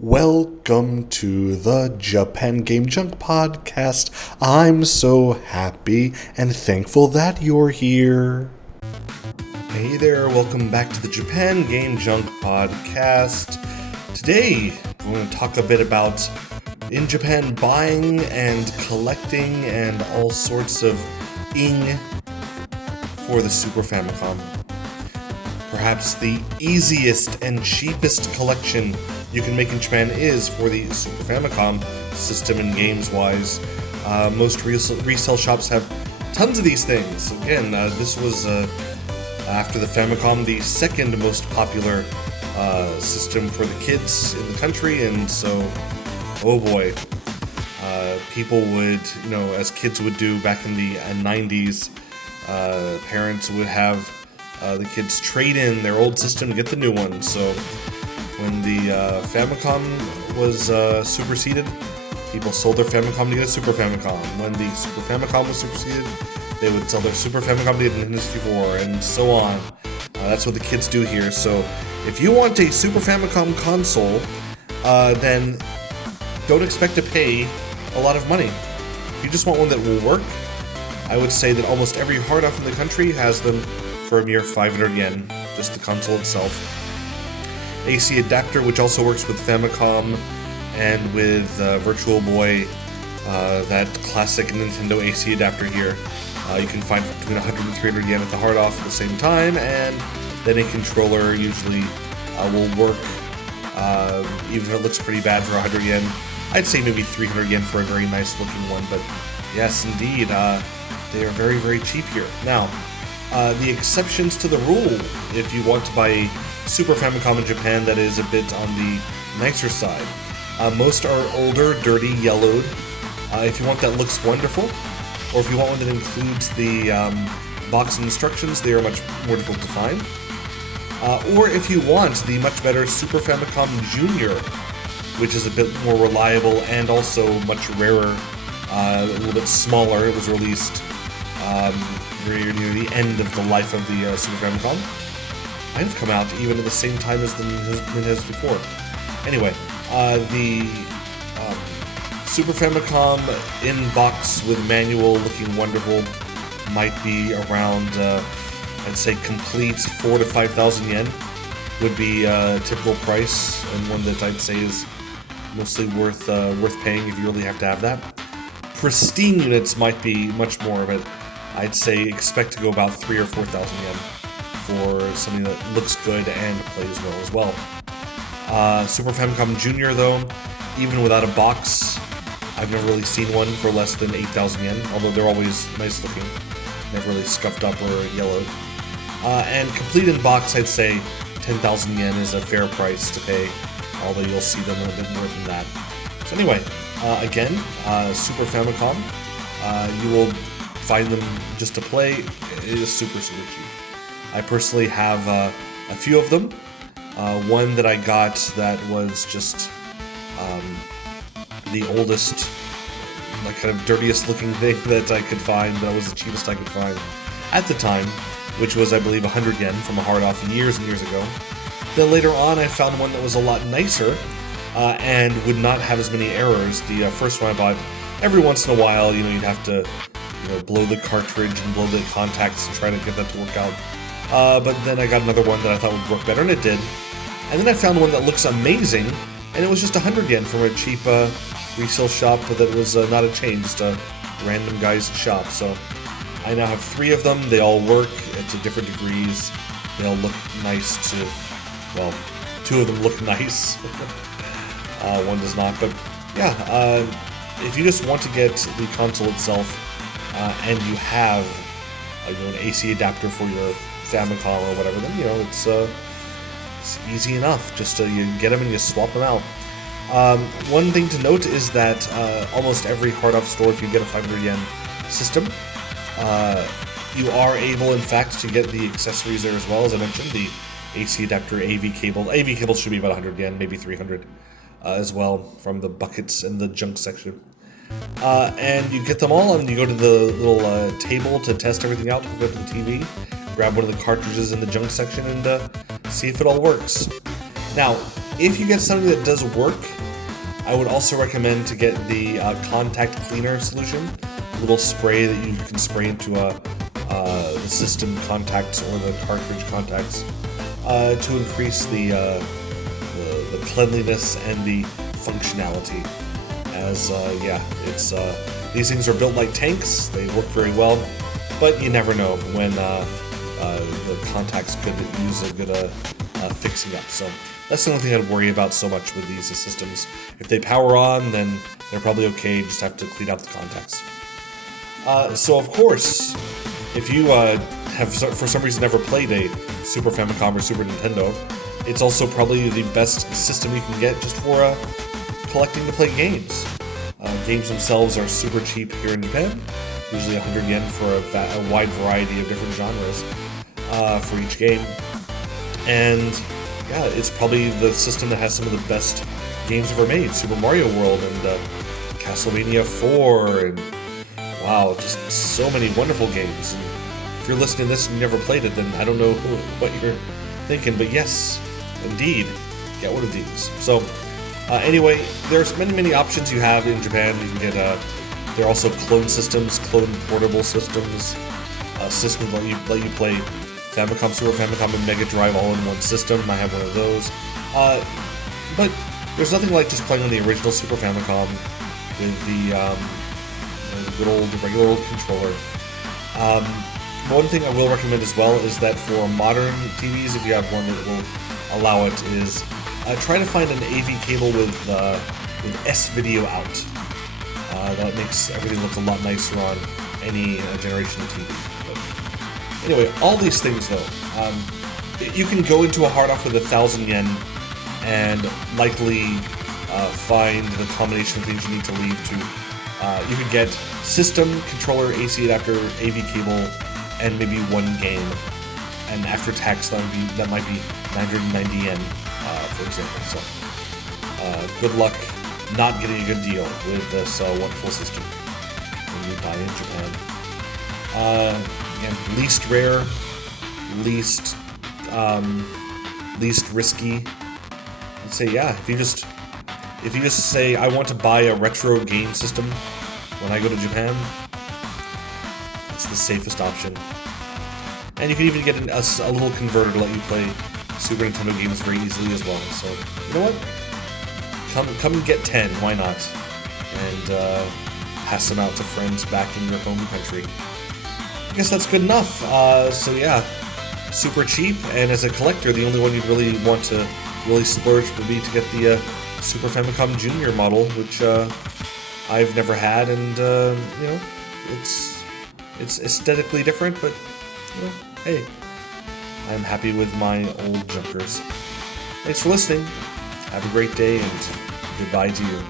Welcome to the Japan Game Junk podcast. I'm so happy and thankful that you're here. Hey there, welcome back to the Japan Game Junk podcast. Today, we're going to talk a bit about in Japan buying and collecting and all sorts of ing for the Super Famicom. Perhaps the easiest and cheapest collection you can make in Japan is for the Super Famicom system and games-wise. Most resale shops have tons of these things. Again, this was, after the Famicom, the second most popular system for the kids in the country, and so, oh boy, people would, as kids would do back in the 90s, parents would have the kids trade in their old system to get the new one. So when the Famicom was superseded, people sold their Famicom to get a Super Famicom. When the Super Famicom was superseded, they would sell their Super Famicom to get an Nintendo 64, and so on. That's what the kids do here. So if you want a Super Famicom console, then don't expect to pay a lot of money. If you just want one that will work, I would say that almost every hard off in the country has them for a mere 500 yen, just the console itself. AC adapter, which also works with Famicom and with Virtual Boy, that classic Nintendo AC adapter here. You can find between 100 and 300 yen at the hard off at the same time, and then a controller usually will work, even if it looks pretty bad for 100 yen. I'd say maybe 300 yen for a very nice looking one, but yes, indeed, they are very, very cheap here. Now, the exceptions to the rule, if you want to buy a Super Famicom in Japan that is a bit on the nicer side. Most are older, dirty, yellowed. If you want that looks wonderful, or if you want one that includes the box and instructions, they are much more difficult to find. Or if you want the much better Super Famicom Junior, which is a bit more reliable and also much rarer, a little bit smaller. It was released very near the end of the life of the Super Famicom. Might have come out even at the same time as the Nintendo 64. Anyway, the Super Famicom in box with manual looking wonderful might be around, I'd say complete 4,000 to 5,000 yen would be a typical price, and one that I'd say is mostly worth paying if you really have to have that. Pristine units might be much more, but I'd say expect to go about 3,000 or 4,000 yen for something that looks good and plays well as well. Super Famicom Junior, though, even without a box, I've never really seen one for less than 8,000 yen, although they're always nice looking, never really scuffed up or yellowed. And complete in box, I'd say 10,000 yen is a fair price to pay, although you'll see them a bit more than that. So anyway, again, Super Famicom, you will find them just to play. It is super, super cheap. I personally have a few of them. One that I got that was just the oldest, like kind of dirtiest looking thing that I could find. That was the cheapest I could find at the time, which was, I believe, 100 yen from a hard off years and years ago. Then later on, I found one that was a lot nicer and would not have as many errors. The first one I bought, every once in a while, you'd have to blow the cartridge and blow the contacts and try to get that to work out. But then I got another one that I thought would work better, and it did. And then I found one that looks amazing, and it was just 100 yen from a cheap resale shop that was not a chain, just a random guy's shop. So I now have 3 of them. They all work to different degrees. They all look nice to, well, 2 of them look nice. One does not, but yeah, if you just want to get the console itself, and you have an AC adapter for your Famicom or whatever, then it's easy enough. Just you get them and you swap them out. One thing to note is that almost every hard-off store, if you get a 500 yen system, you are able, in fact, to get the accessories there as well. As I mentioned, the AC adapter, AV cable. AV cables should be about 100 yen, maybe 300 as well, from the buckets and the junk section. And you get them all, and you go to the little table to test everything out, hook it up to the TV, grab one of the cartridges in the junk section, and see if it all works. Now, if you get something that does work, I would also recommend to get the contact cleaner solution, a little spray that you can spray into the system contacts or the cartridge contacts to increase the cleanliness and the functionality. As it's these things are built like tanks. They work very well, but you never know when the contacts could use a good fixing up. So that's the only thing I'd worry about so much with these systems. If they power on, then they're probably okay. You just have to clean out the contacts. So of course, if you have for some reason never played a Super Famicom or Super Nintendo, it's also probably the best system you can get just for collecting to play games. Games themselves are super cheap here in Japan, usually 100 yen for a wide variety of different genres for each game. And yeah, it's probably the system that has some of the best games ever made. Super Mario World and Castlevania 4 and wow, just so many wonderful games. And if you're listening to this and you never played it, then I don't know what you're thinking, but yes, indeed, get one of these. So anyway, there's many options you have in Japan. You can get there are also clone systems, clone portable systems, systems that let you play Famicom, Super Famicom, and Mega Drive all in one system. I have one of those. But there's nothing like just playing on the original Super Famicom with the good old regular old controller. One thing I will recommend as well is that for modern TVs, if you have one that will allow it, is try to find an AV cable with S-Video out. That makes everything look a lot nicer on any generation of TV. But anyway, all these things though, you can go into a hard off with 1,000 yen and likely find the combination of things you need to leave to. You could get system, controller, AC adapter, AV cable, and maybe one game. And after tax, that might be 990 yen, for example. So, good luck not getting a good deal with this wonderful system when you buy in Japan. Again, least rare, least risky. I'd say if you just say I want to buy a retro game system when I go to Japan, it's the safest option. And you can even get a little converter to let you play Super Nintendo games very easily as well. So, you know what? Come and get 10, why not? And pass them out to friends back in your home country. I guess that's good enough. So yeah, super cheap, and as a collector, the only one you'd really want to really splurge would be to get the Super Famicom Junior model, which I've never had, and it's aesthetically different, but hey, I'm happy with my old junkers. Thanks for listening. Have a great day, and goodbye to you.